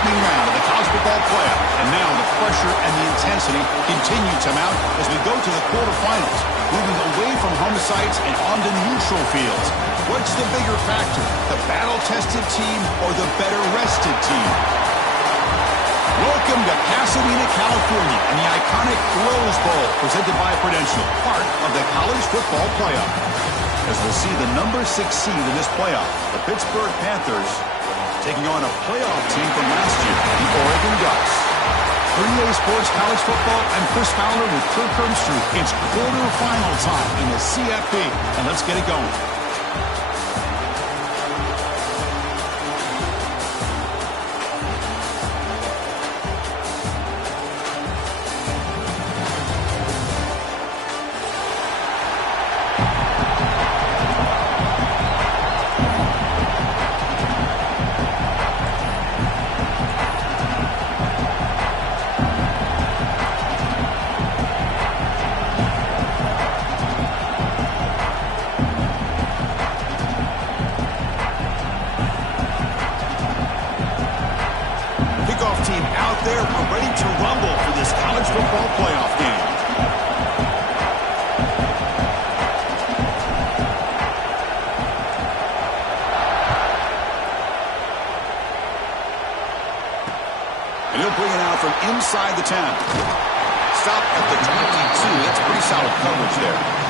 opening round of the college football playoff. And now the pressure and the intensity continue to mount as we go to the quarterfinals, moving away from home sites and onto neutral fields. What's the bigger factor, the battle-tested team or the better-rested team? Welcome to Pasadena, California, and the iconic Rose Bowl, presented by Prudential, part of the college football playoff. As we'll see the number 6 seed in this playoff, the Pittsburgh Panthers, taking on a playoff team from last year, the Oregon Ducks. 3A Sports College Football, I'm Chris Fowler with Kirk Herbstreit. It's quarterfinal time in the CFP, and let's get it going. Team out there, we're ready to rumble for this college football playoff game. And he'll bring it out from inside the 10. Stop at the 22. That's pretty solid coverage there.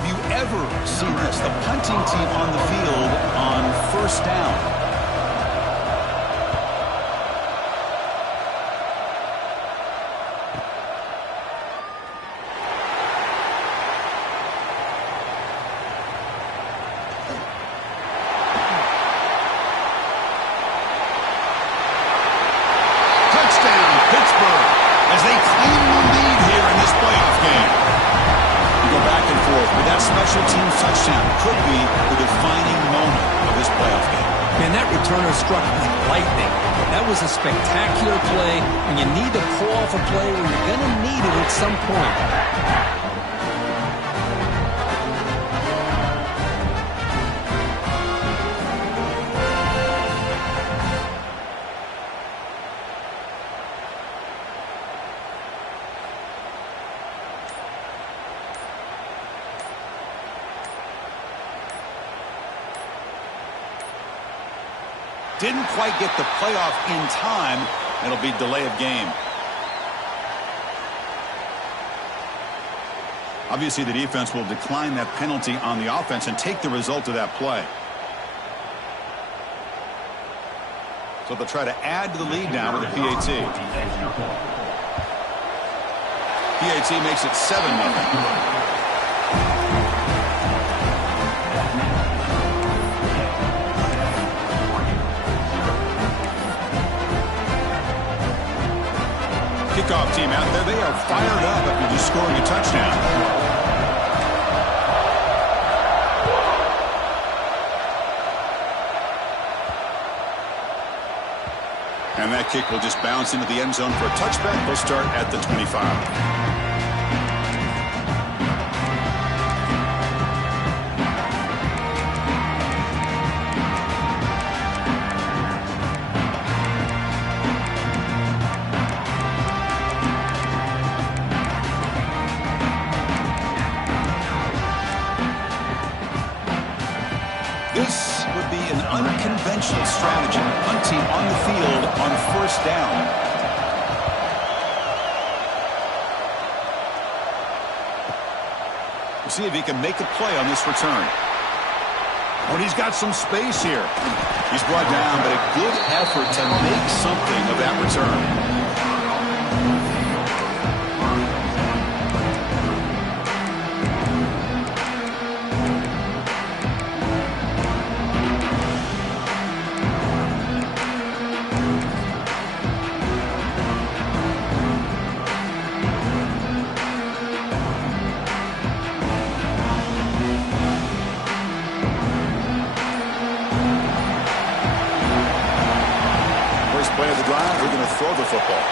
Have you ever seen this? The punting team on the field on first down. Touchdown, Pittsburgh, as they claim the lead here in this playoff game. Go back and forth, but that special teams touchdown could be the defining moment of this playoff game. Man, that returner struck like lightning. That was a spectacular play when you need to pull off a play where you're going to need it at some point. Didn't quite get the playoff in time. It'll be delay of game. Obviously, the defense will decline that penalty on the offense and take the result of that play. So they'll try to add to the lead now with a PAT. PAT makes it 7-0. Kickoff team out there. They are fired up after just scoring a touchdown. And that kick will just bounce into the end zone for a touchback. They'll start at the 25. This would be an unconventional strategy. Hunting on the field on first down. We'll see if he can make a play on this return. Oh, and he's got some space here. He's brought down, but a good effort to make something of that return. Play of the drive, we're going to throw the football.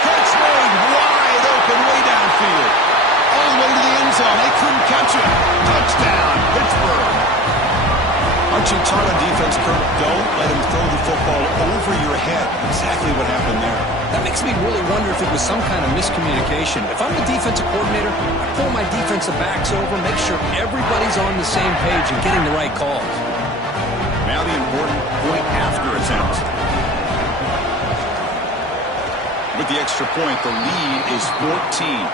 Catch made wide open way downfield. All the way to the end zone. They couldn't catch it. Touchdown, Pittsburgh. Aren't you taught on defense, Kurt? Don't let him throw the football over your head. Exactly what happened there. That makes me really wonder if it was some kind of miscommunication. If I'm the defensive coordinator, I pull my defensive backs over, make sure everybody's on the same page and getting the right calls. Now the important point after attempt. With the extra point, the lead is 14.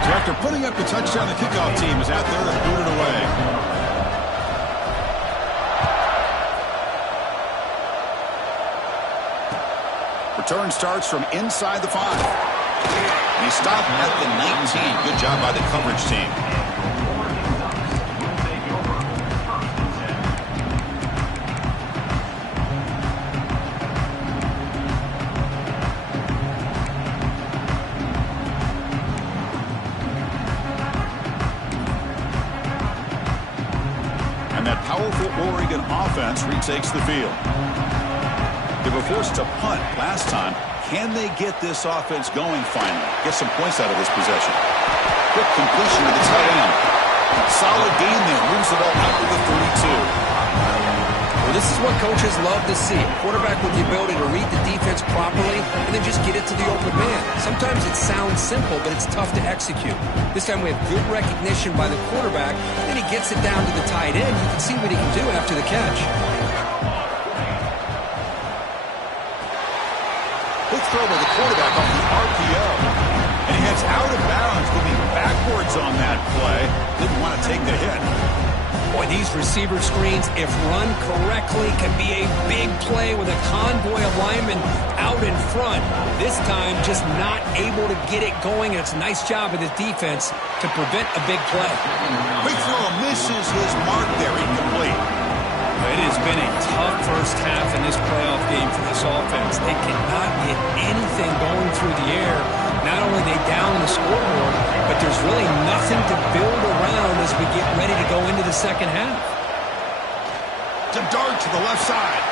So after putting up the touchdown, the kickoff team is out there to boot it away. Return starts from inside the 5. And he stopped at the 19. Good job by the coverage team. And that powerful Oregon offense retakes the field. They were forced to punt last time. Can they get this offense going finally? Get some points out of this possession. Quick completion to the tight end. Solid gain there. Moves the ball out to the 32. Well, this is what coaches love to see. A quarterback with the ability to read the defense properly and then just get it to the open man. Sometimes it sounds simple, but it's tough to execute. This time we have good recognition by the quarterback, and he gets it down to the tight end. You can see what he can do after the catch. Quick throw by the quarterback off the RPO. And he heads out of bounds, moving backwards on that play. Didn't want to take the hit. Boy, these receiver screens, if run correctly, can be a big play with a convoy of linemen out in front. This time, just not able to get it going, and it's a nice job of the defense to prevent a big play. Quick throw misses his mark there, incomplete. It has been a tough first half in this playoff game for this offense. They cannot get anything going through the air. Not only are they down the scoreboard, but there's really nothing to build around as we get ready to go into the second half. To dart to the left side.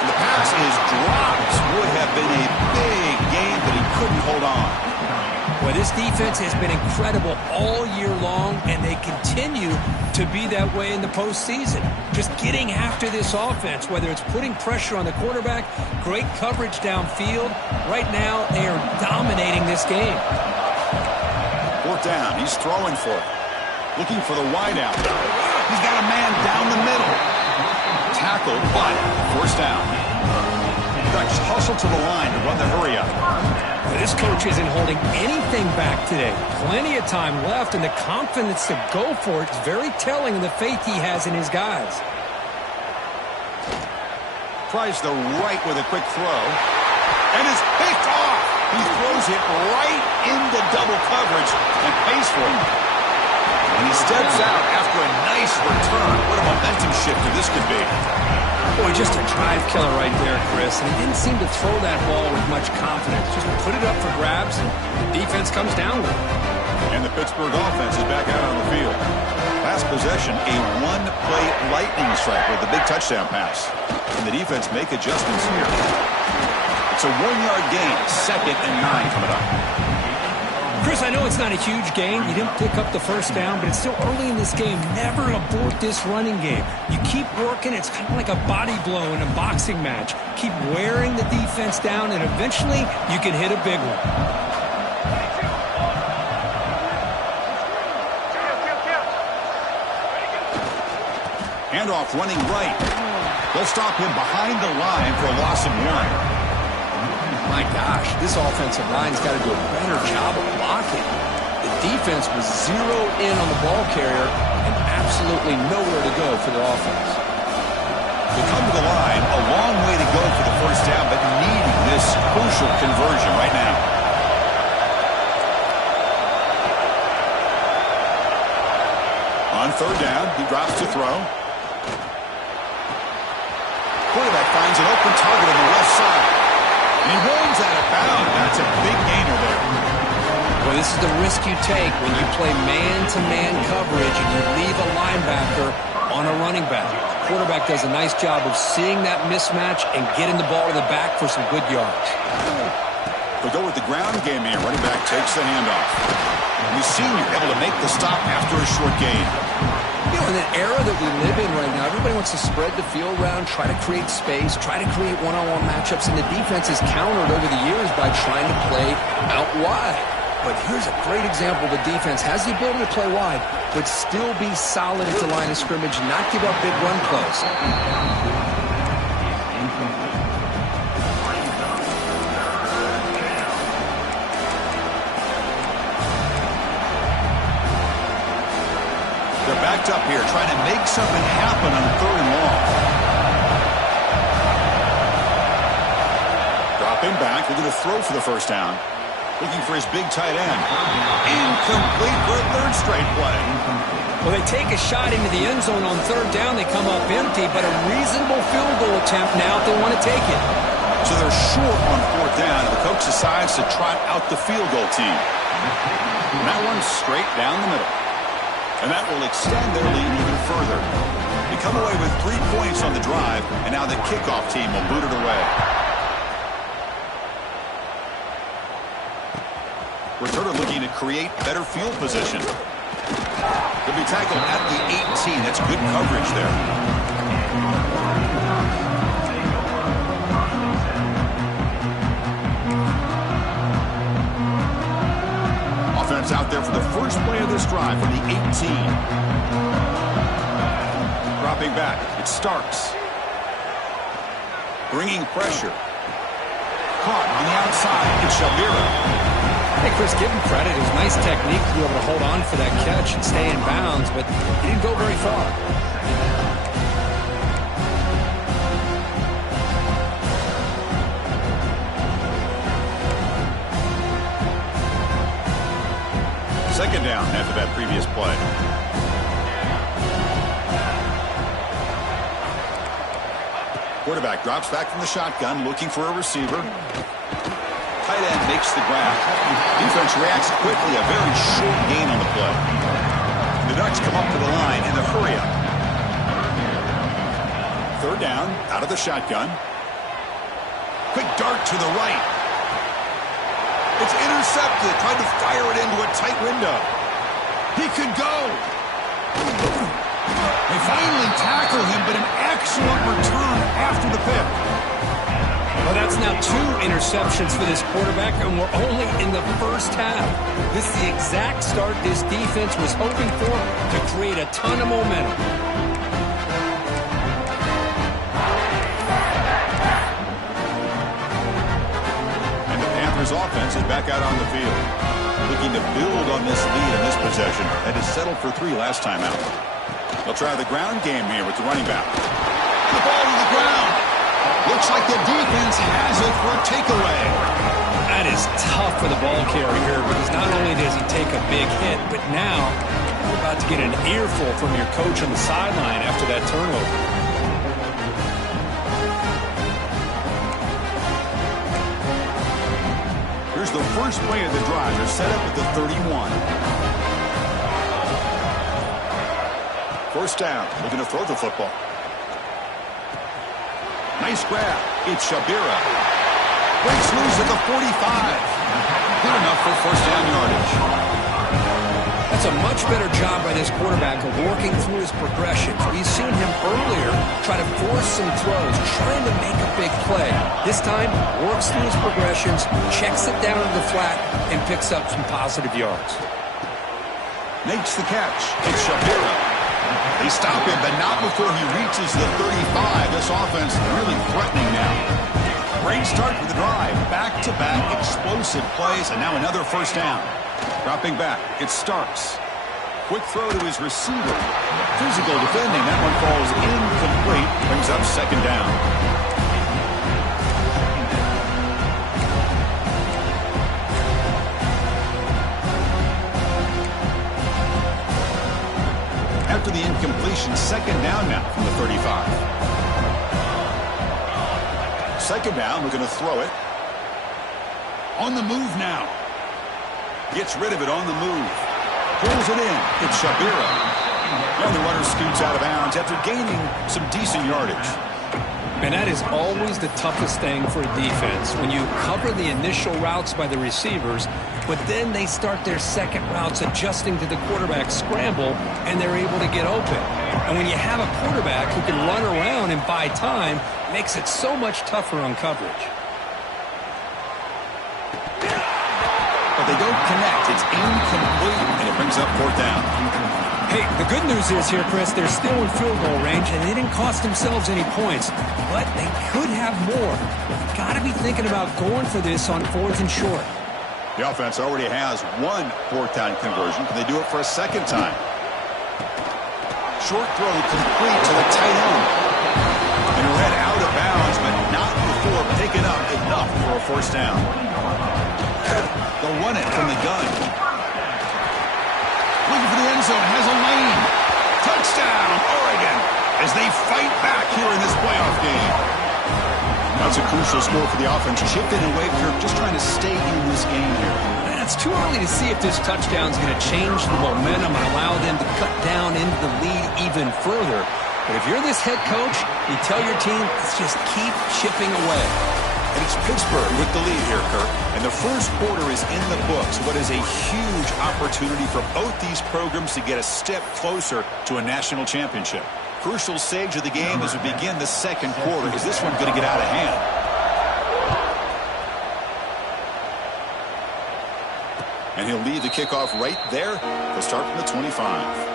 And the pass is dropped. Would have been a big game, but he couldn't hold on. Boy, this defense has been incredible all year long, and they continue to be that way in the postseason. Just getting after this offense, whether it's putting pressure on the quarterback, great coverage downfield. Right now, they are dominating this game. Fourth down. He's throwing for it. Looking for the wideout. He's got a man down the middle. Tackled, but first down. Just hustle to the line to run the hurry up. This coach isn't holding anything back today. Plenty of time left, and the confidence to go for it is very telling of the faith he has in his guys. Tries the right with a quick throw. And it's picked off. He throws it right into double coverage and pays for it. And he steps out after a nice return. What a momentum shifter this could be. Boy, just a drive killer right there, Chris. And he didn't seem to throw that ball with much confidence. Just put it up for grabs, and the defense comes down with it. And the Pittsburgh offense is back out on the field. Last possession, a one-play lightning strike with a big touchdown pass. And the defense make adjustments here. It's a 1-yard gain, 2nd and 9 coming up. Chris, I know it's not a huge gain. You didn't pick up the first down, but it's still early in this game. Never abort this running game. You keep working. It's kind of like a body blow in a boxing match. Keep wearing the defense down, and eventually you can hit a big one. Handoff running right. They'll stop him behind the line for a loss of 1. My gosh, this offensive line's got to do a better job of blocking. The defense was zeroed in on the ball carrier and absolutely nowhere to go for the offense. They come to the line, a long way to go for the first down, but needing this crucial conversion right now. On third down, he drops to throw. Quarterback finds an open target on the left side. And he rolls out of bounds. That's a big gainer there. Well, this is the risk you take when you play man-to-man coverage and you leave a linebacker on a running back. The quarterback does a nice job of seeing that mismatch and getting the ball to the back for some good yards. They'll go with the ground game here. Running back takes the handoff. And the senior able to make the stop after a short gain. You know, in the era that we live in right now, everybody wants to spread the field around, try to create space, try to create one-on-one matchups, and the defense is countered over the years by trying to play out wide. But here's a great example. The defense has the ability to play wide, but still be solid at the line of scrimmage and not give up big run plays. They're backed up here, trying to make something happen on 3rd and long. Dropping back, they're going to throw for the first down. Looking for his big tight end. Incomplete for a 3rd straight play. Well, they take a shot into the end zone on 3rd down. They come up empty, but a reasonable field goal attempt now if they want to take it. So they're short on 4th down, and the coach decides to trot out the field goal team. And that one's straight down the middle. And that will extend their lead even further. They come away with 3 points on the drive, and now the kickoff team will boot it away. Returner looking to create better field position. They'll be tackled at the 18. That's good coverage there. Offense out there for the first play of this drive from the 18. Dropping back, it's Starks. Bringing pressure. Caught on the outside, it's Shabira. Hey, Chris, give him credit. It was nice technique to be able to hold on for that catch and stay in bounds, but he didn't go very far. Second down after that previous play. Quarterback drops back from the shotgun, looking for a receiver. Tight end makes the grab. Defense reacts quickly. A very short gain on the play. The Ducks come up to the line in the hurry-up. Third down, out of the shotgun. Quick dart to the right. It's intercepted. Tried to fire it into a tight window. He could go. They finally tackle him, but an excellent return after the pick. Well, that's now 2 interceptions for this quarterback, and we're only in the first half. This is the exact start this defense was hoping for to create a ton of momentum. And the Panthers offense is back out on the field, looking to build on this lead in this possession that is settled for 3 last time out. They'll try the ground game here with the running back. The ball to the ground. Looks like the defense has it for a takeaway. That is tough for the ball carrier because not only does he take a big hit, but now you're about to get an earful from your coach on the sideline after that turnover. Here's the first play of the drive. They're set up at the 31. First down, looking to throw the football. Nice grab. It's Shabira. Breaks loose at the 45. Good enough for first down yardage. That's a much better job by this quarterback of working through his progressions. We've seen him earlier try to force some throws, trying to make a big play. This time, works through his progressions, checks it down to the flat, and picks up some positive yards. Makes the catch. It's Shabira. They stop him, but not before he reaches the 35. This offense really threatening now. Great start for the drive. Back-to-back explosive plays, and now another first down. Dropping back, it's Starks. Quick throw to his receiver. Physical defending. That one falls incomplete. Brings up second down. After the incompletion, second down now from the 35. Second down, we're going to throw it. On the move now. Gets rid of it on the move. Pulls it in. It's Shabira. And the runner scoots out of bounds after gaining some decent yardage. And that is always the toughest thing for a defense, when you cover the initial routes by the receivers, but then they start their second routes adjusting to the quarterback scramble, and they're able to get open. And when you have a quarterback who can run around and buy time, it makes it so much tougher on coverage. But they don't connect. It's incomplete, and it brings up fourth down. Hey, the good news is here, Chris, they're still in field goal range, and they didn't cost themselves any points, but they could have more. You've got to be thinking about going for this on fourth and short. The offense already has one fourth down conversion. Can they do it for a second time? Short throw complete to the tight end. And read out of bounds, but not before picking up enough for a first down. They'll run it from the gun. Looking for the end zone, has a lane. Touchdown, Oregon, as they fight back here in this playoff game. That's a crucial score for the offense. Chipping away, Kirk, just trying to stay in this game here. It's too early to see if this touchdown is going to change the momentum and allow them to cut down into the lead even further. But if you're this head coach, you tell your team, let's just keep chipping away. And it's Pittsburgh with the lead here, Kirk. And the first quarter is in the books. What is a huge opportunity for both these programs to get a step closer to a national championship. crucial stage of the game as we begin the second quarter. Is this one going to get out of hand? And he'll lead the kickoff right there. They'll start from the 25.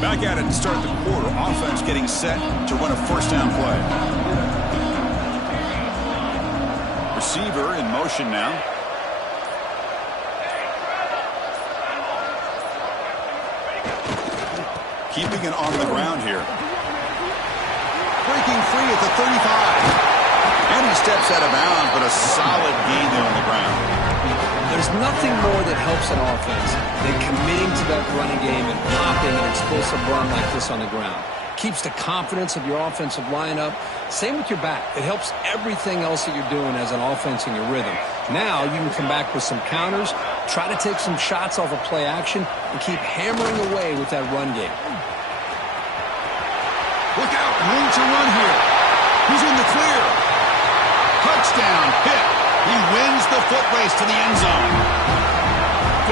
Back at it to start the quarter. Offense getting set to run a first down play. Receiver in motion now. Keeping it on the ground here. Breaking free at the 35. And he steps out of bounds, but a solid gain there on the ground. There's nothing more that helps an offense than committing to that running game and popping an explosive run like this on the ground. Keeps the confidence of your offensive lineup. Same with your back. It helps everything else that you're doing as an offense in your rhythm. Now you can come back with some counters, try to take some shots off of play action, and keep hammering away with that run game. Look out, room to run here. He's in the clear. Touchdown, hit. He wins the foot race to the end zone.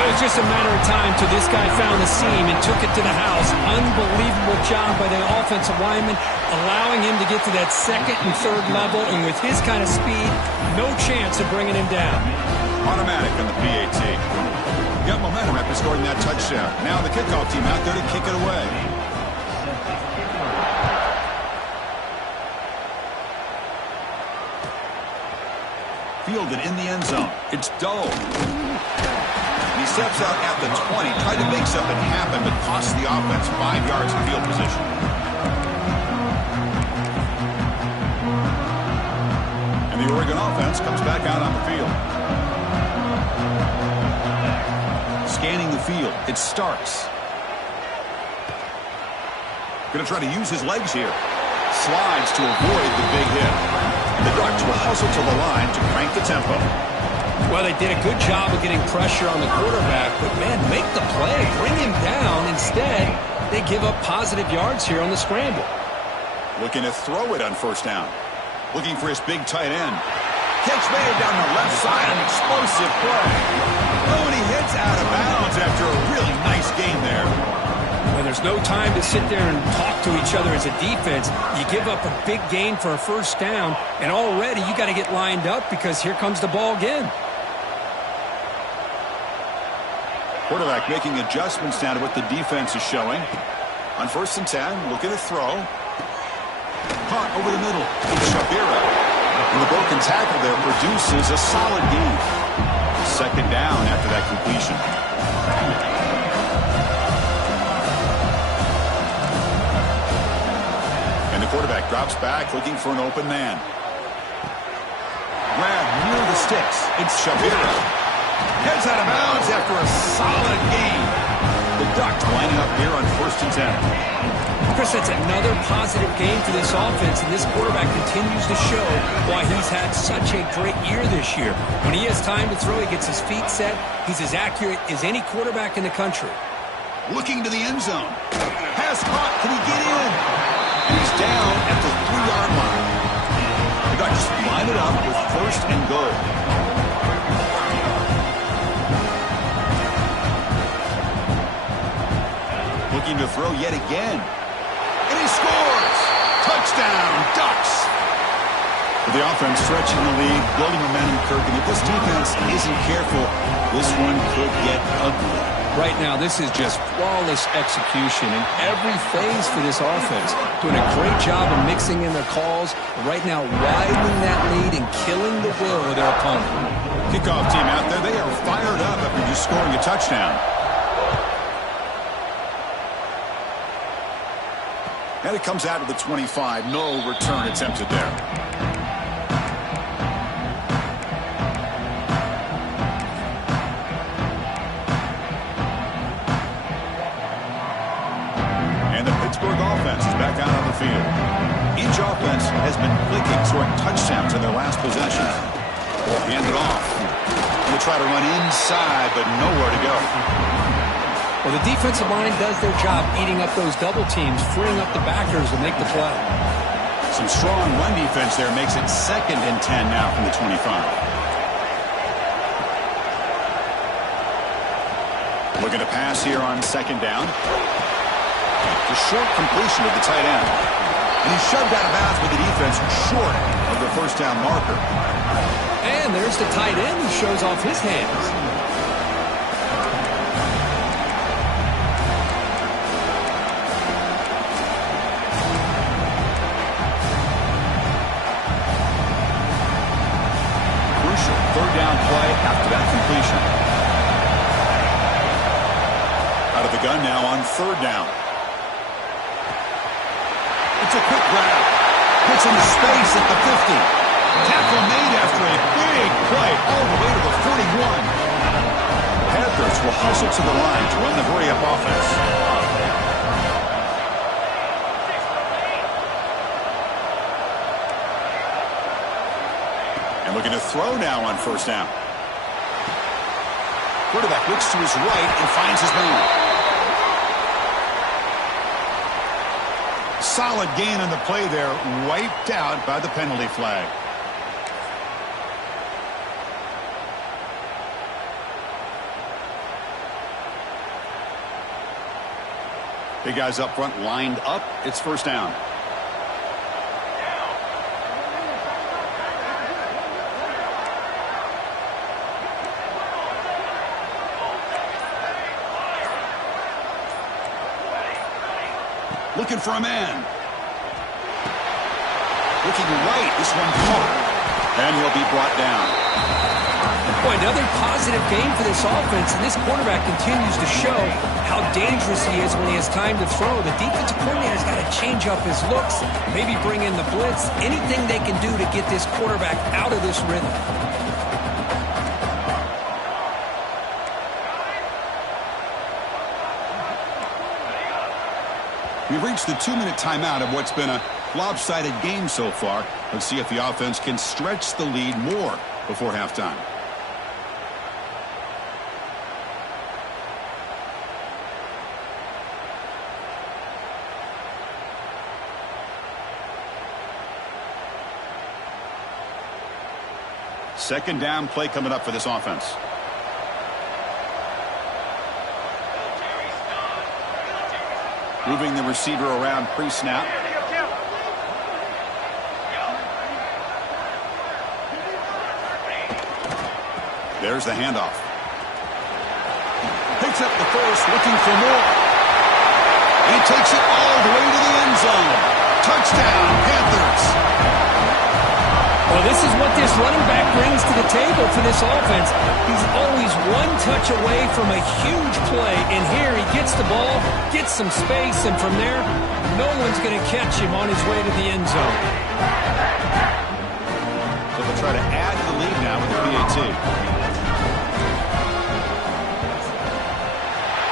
It was just a matter of time till this guy found the seam and took it to the house. Unbelievable job by the offensive lineman, allowing him to get to that second and third level, and with his kind of speed, no chance of bringing him down. Automatic on the PAT. Got momentum after scoring that touchdown. Now the kickoff team out there to kick it away. Fielded in the end zone. It's Doe. He steps out at the 20, tried to make something happen, but cost the offense 5 yards of field position. And the Oregon offense comes back out on the field. Scanning the field. It's Starks. Going to try to use his legs here. Slides to avoid the big hit. The Ducks will hustle to the line to crank the tempo. Well, they did a good job of getting pressure on the quarterback, but, man, make the play. Bring him down. Instead, they give up positive yards here on the scramble. Looking to throw it on first down. Looking for his big tight end. Catch made down the left side. An explosive play. Oh, and he hits out of bounds after a really nice game there. Well, there's no time to sit there and talk to each other as a defense. You give up a big gain for a first down, and already you got to get lined up because here comes the ball again. Quarterback making adjustments now to what the defense is showing. On 1st and 10, look at the throw. Caught over the middle. It's Shabira. And the broken tackle there produces a solid gain. Second down after that completion. And the quarterback drops back looking for an open man. Grab near the sticks. It's Shabira. Heads out of bounds after a solid gain. The Ducks lining up here on 1st and 10. Chris, that's another positive game for this offense, and this quarterback continues to show why he's had such a great year this year. When he has time to throw, he gets his feet set. He's as accurate as any quarterback in the country. Looking to the end zone. Pass caught. Can he get in? And he's down at the 3-yard line. The Ducks line it up with 1st and goal. Looking to throw yet again. And he scores! Touchdown, Ducks! With the offense stretching the lead, building momentum, Kirk, and if this defense isn't careful, this one could get ugly. Right now, this is just flawless execution in every phase for this offense. Doing a great job of mixing in their calls. Right now, widening that lead and killing the will of their opponent. Kickoff team out there, they are fired up after just scoring a touchdown. And it comes out of the 25. No return attempted there. And the Pittsburgh offense is back out on the field. Each offense has been clicking, scoring touchdowns in their last possession. Hand it off. We'll try to run inside, but nowhere to go. Well, the defensive line does their job eating up those double teams, freeing up the backers to make the play. Some strong run defense there makes it 2nd and 10 now from the 25. Looking to pass here on 2nd down. The short completion of the tight end. And he's shoved out of bounds with the defense short of the 1st down marker. And there's the tight end who shows off his hands. Crucial 3rd down play after that completion. Out of the gun now on 3rd down. It's a quick grab. Puts him in space at the 50. Tackle made after a big play all the way to the 41. Panthers will hustle to the line to run the hurry-up offense. And looking to throw now on 1st down. Quarterback looks to his right and finds his man. Solid gain on the play there, wiped out by the penalty flag. Big guys up front lined up. It's 1st down. Looking for a man. Looking right. This one caught. And he'll be brought down. Boy, another positive game for this offense, and this quarterback continues to show how dangerous he is when he has time to throw. The defensive coordinator's got to change up his looks, maybe bring in the blitz, anything they can do to get this quarterback out of this rhythm. We've reached the 2-minute timeout of what's been a lopsided game so far. Let's see if the offense can stretch the lead more before halftime. Second down play coming up for this offense. Moving the receiver around pre-snap. There's the handoff. Picks up the first, looking for more. And he takes it all the way to the end zone. Touchdown, Panthers. Well, this is what this running back brings to the table for this offense. He's always one touch away from a huge play, and here he gets the ball, gets some space, and from there, no one's going to catch him on his way to the end zone. So they'll try to add to the lead now with the PAT.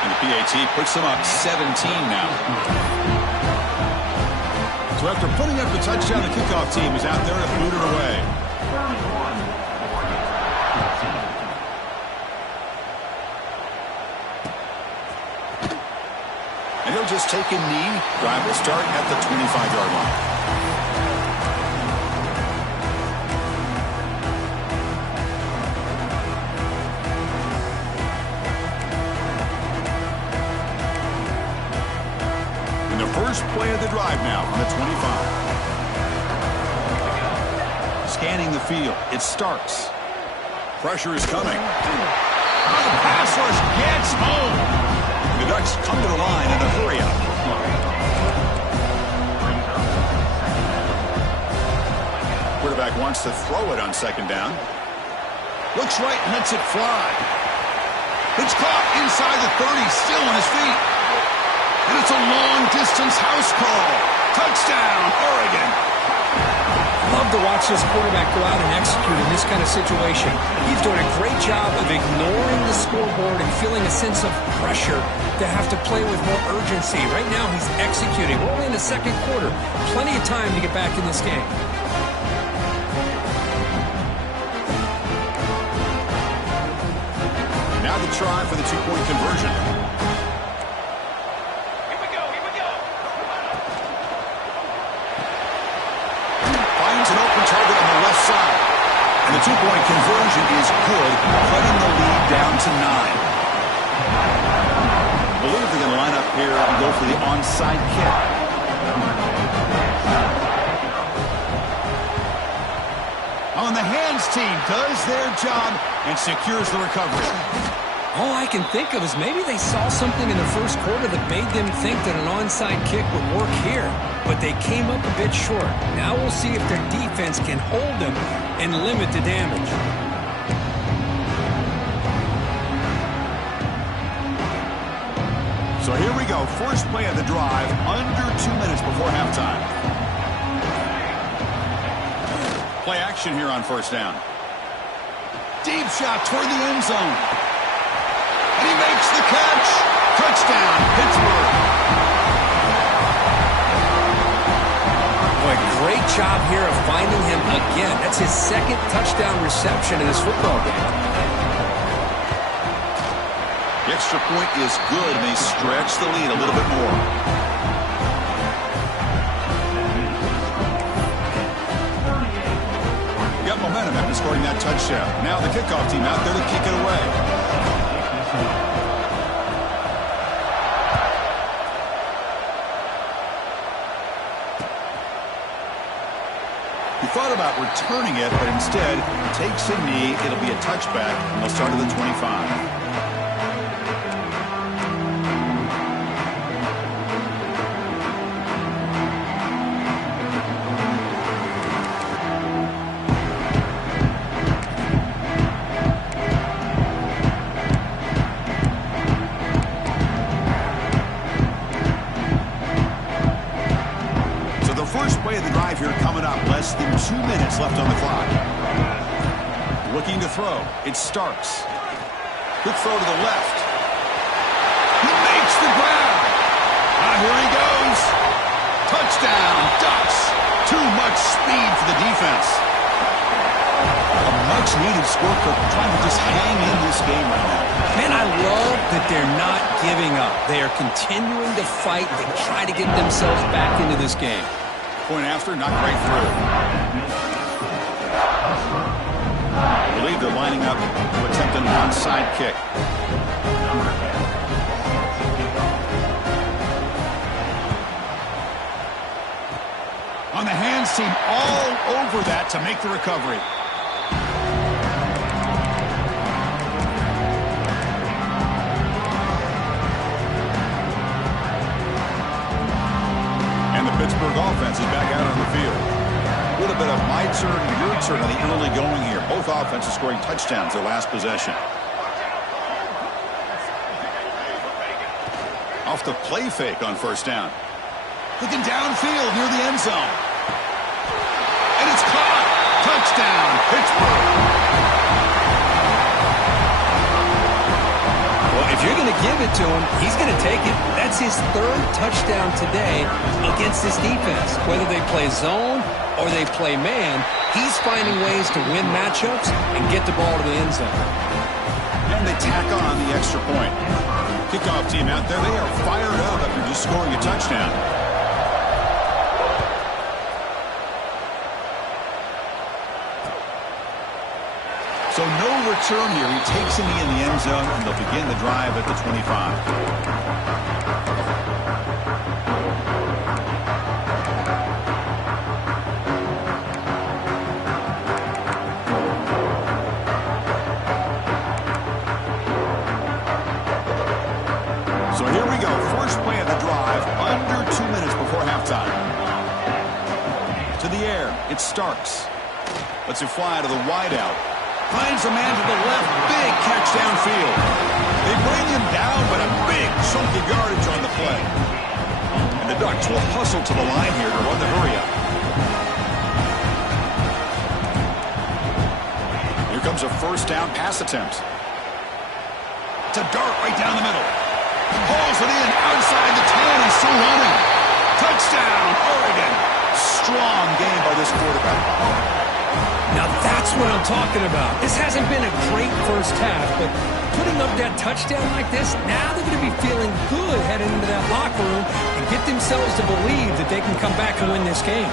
And the PAT puts them up 17 now. So after putting up the touchdown, the kickoff team is out there to boot it away. And he'll just take a knee. Drive will start at the 25-yard line. First play of the drive now on the 25. Scanning the field. It starts. Pressure is coming. Oh, the pass rush gets home. The Ducks come to the line in a hurry-up. Quarterback wants to throw it on 2nd down. Looks right and lets it fly. It's caught inside the 30, still on his feet. And it's a long-distance house call. Touchdown, Oregon. Love to watch this quarterback go out and execute in this kind of situation. He's doing a great job of ignoring the scoreboard and feeling a sense of pressure to have to play with more urgency. Right now, he's executing. We're only in the 2nd quarter. Plenty of time to get back in this game. Now the try for the 2-point conversion. two-point conversion is good, cutting the lead down to 9. I believe they're going to line up here and go for the onside kick. On the hands team does their job and secures the recovery. All I can think of is maybe they saw something in the first quarter that made them think that an onside kick would work here, but they came up a bit short. Now we'll see if their defense can hold them and limit the damage. So here we go. First play of the drive, under 2 minutes before halftime. Play action here on first down. Deep shot toward the end zone. And he makes the catch. Touchdown, Pittsburgh. Boy, great job here of finding him again. That's his second touchdown reception in this football game. The extra point is good, and they stretch the lead a little bit more. Got momentum after scoring that touchdown. Now the kickoff team out there to kick it away. He thought about returning it, but instead takes a knee. It'll be a touchback, and they'll start at the 25. Here coming up, less than 2 minutes left on the clock. Looking to throw, it's Starks. Quick throw to the left. He makes the grab. Here he goes. Touchdown, Ducks. Too much speed for the defense. A much-needed score, Cook, trying to just hang in this game right now. Man, I love that they're not giving up. They are continuing to fight. They try to get themselves back into this game. Point after, not right through. I believe they're lining up to attempt an onside kick. On the hands team, all over that to make the recovery. Pittsburgh offense is back out on the field. A little bit of my turn, your turn on the early going here. Both offenses scoring touchdowns their last possession. Off the play fake on first down. Looking downfield near the end zone. And it's caught. Touchdown, Pittsburgh. If you're going to give it to him, he's going to take it. That's his third touchdown today against this defense. Whether they play zone or they play man, he's finding ways to win matchups and get the ball to the end zone. And they tack on the extra point. Kickoff team out there, they are fired up after just scoring a touchdown. So no return here. He takes a knee in the end zone, and they'll begin the drive at the 25. So here we go. First play of the drive, under 2 minutes before halftime. To the air, it's Starks. Lets it fly to the wideout. Finds a man to the left. Big catch downfield. They bring him down, but a big chunk of yardage on the play. And the Ducks will hustle to the line here to run the hurry-up. Here comes a first down pass attempt. It's a dart right down the middle. Hauls it in outside the 10 and still running. Touchdown, Oregon. Strong game by this quarterback. Now that's what I'm talking about. This hasn't been a great first half, but putting up that touchdown like this, now they're going to be feeling good heading into that locker room and get themselves to believe that they can come back and win this game.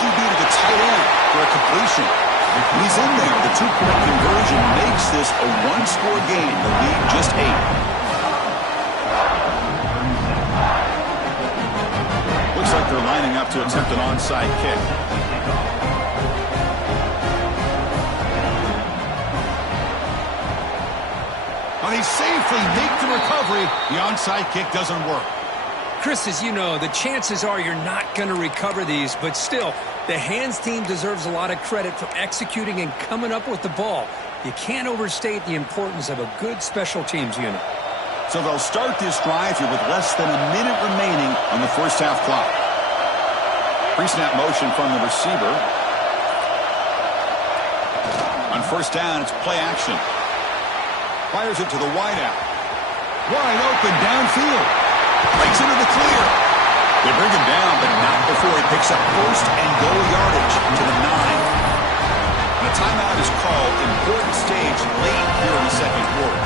QB to the tight end. after a completion. He's in there. The two-point conversion makes this a one-score game. The lead just 8. Looks like they're lining up to attempt an onside kick. They safely make the recovery. The onside kick doesn't work. Chris, as you know, the chances are you're not going to recover these, but still, the hands team deserves a lot of credit for executing and coming up with the ball. You can't overstate the importance of a good special teams unit. So they'll start this drive here with less than a minute remaining on the first half clock. Pre-snap motion from the receiver. On first down, it's play action. Fires it to the wideout. Wide open downfield. Breaks into the clear. They bring him down, but not before he picks up first and goal yardage to the 9. And a timeout is called. Important stage late here in the second quarter.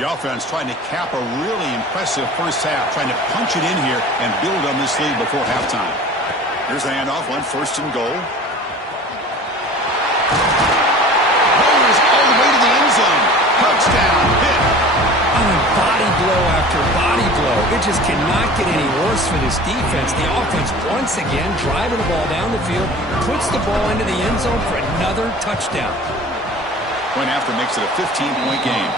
The offense trying to cap a really impressive first half, trying to punch it in here and build on this lead before halftime. Here's the handoff on first and goal. Rolls all the way to the end zone. Touchdown, hit. Body blow after body blow. It just cannot get any worse for this defense. The offense, once again, driving the ball down the field, puts the ball into the end zone for another touchdown. Point after makes it a 15-point game.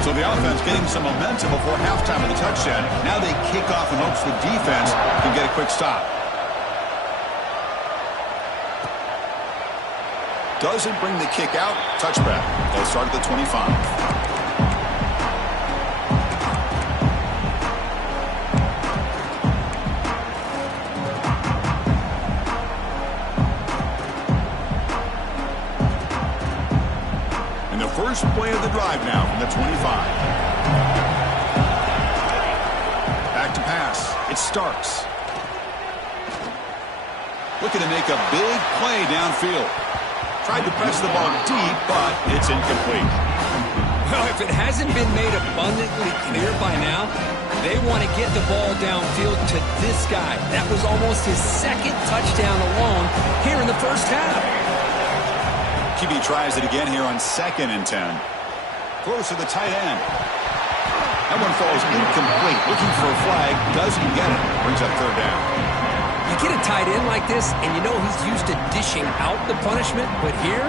So the offense getting some momentum before halftime with a touchdown. Now they kick off in hopes the defense can get a quick stop. Doesn't bring the kick out. Touchback. They'll start at the 25. First play of the drive now from the 25. Back to pass. It's Starks. Looking to make a big play downfield. Tried to press the ball deep, but it's incomplete. Well, if it hasn't been made abundantly clear by now, they want to get the ball downfield to this guy. That was almost his second touchdown alone here in the first half. QB tries it again here on 2nd and 10. Throws to the tight end. That one falls incomplete. Looking for a flag. Doesn't get it. Brings up third down. You get a tight end like this, and you know he's used to dishing out the punishment, but here,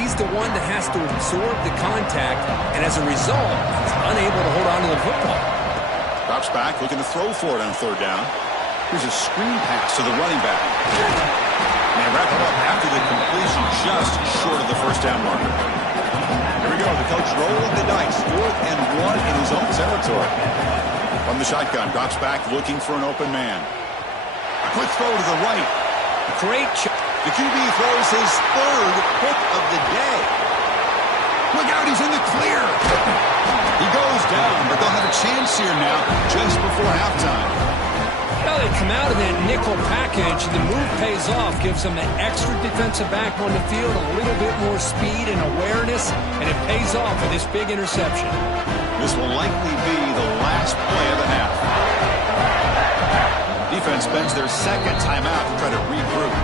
he's the one that has to absorb the contact, and as a result, he's unable to hold on to the football. Drops back, looking to throw for it on third down. Here's a screen pass to the running back. And they wrap it up after the completion, just short of the first down marker. Here we go, the coach rolling the dice. 4th and 1 in his own territory. From the shotgun, drops back, looking for an open man. A quick throw to the right. Great shot. The QB throws his 3rd pick of the day. Look out, he's in the clear. He goes down, but they'll have a chance here now, just before halftime. Well, they come out in that nickel package. The move pays off, gives them an extra defensive back on the field, a little bit more speed and awareness, and it pays off with this big interception. This will likely be the last play of the half. Defense spends their 2nd timeout to try to regroup.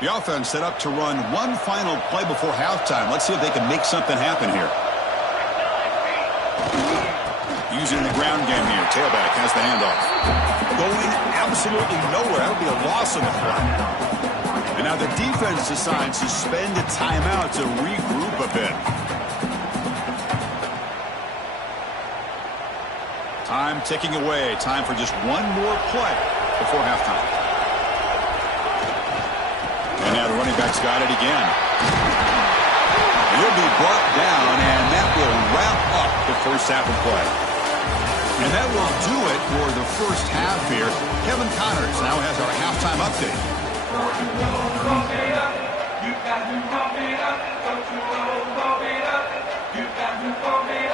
The offense set up to run one final play before halftime. Let's see if they can make something happen here. Using the ground game here. Tailback has the handoff. Going absolutely nowhere. That would be a loss on the play. And now the defense decides to spend a timeout to regroup a bit. Time ticking away. Time for just one more play before halftime. And now the running back's got it again. He'll be brought down, and that will wrap up the first half of play. And that will do it for the first half here. Kevin Connors now has our halftime update. You got to pump it up, don't you know, pump it up. You got to pump it up.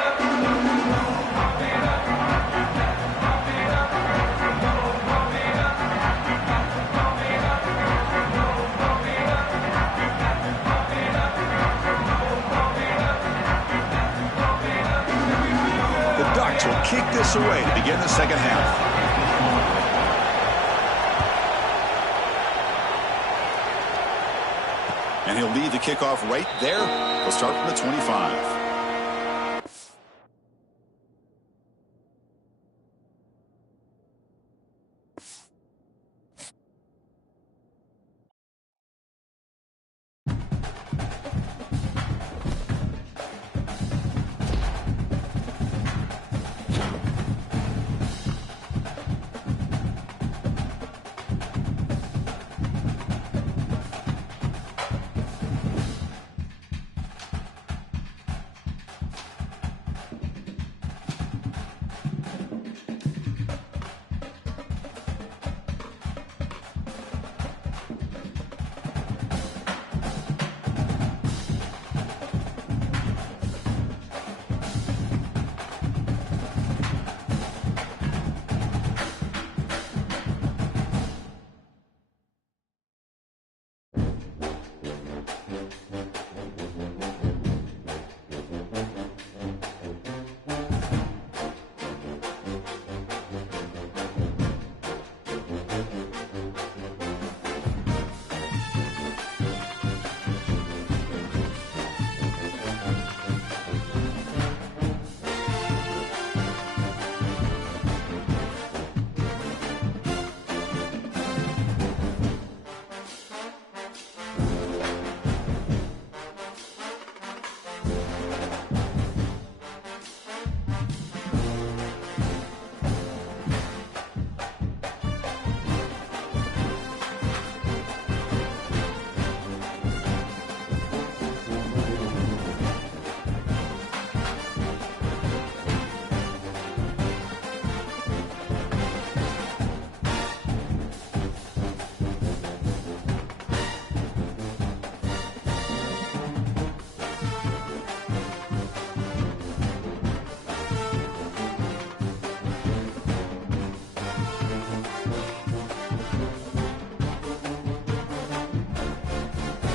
will kick this away to begin the second half. And he'll lead the kickoff right there. He'll start from the 25.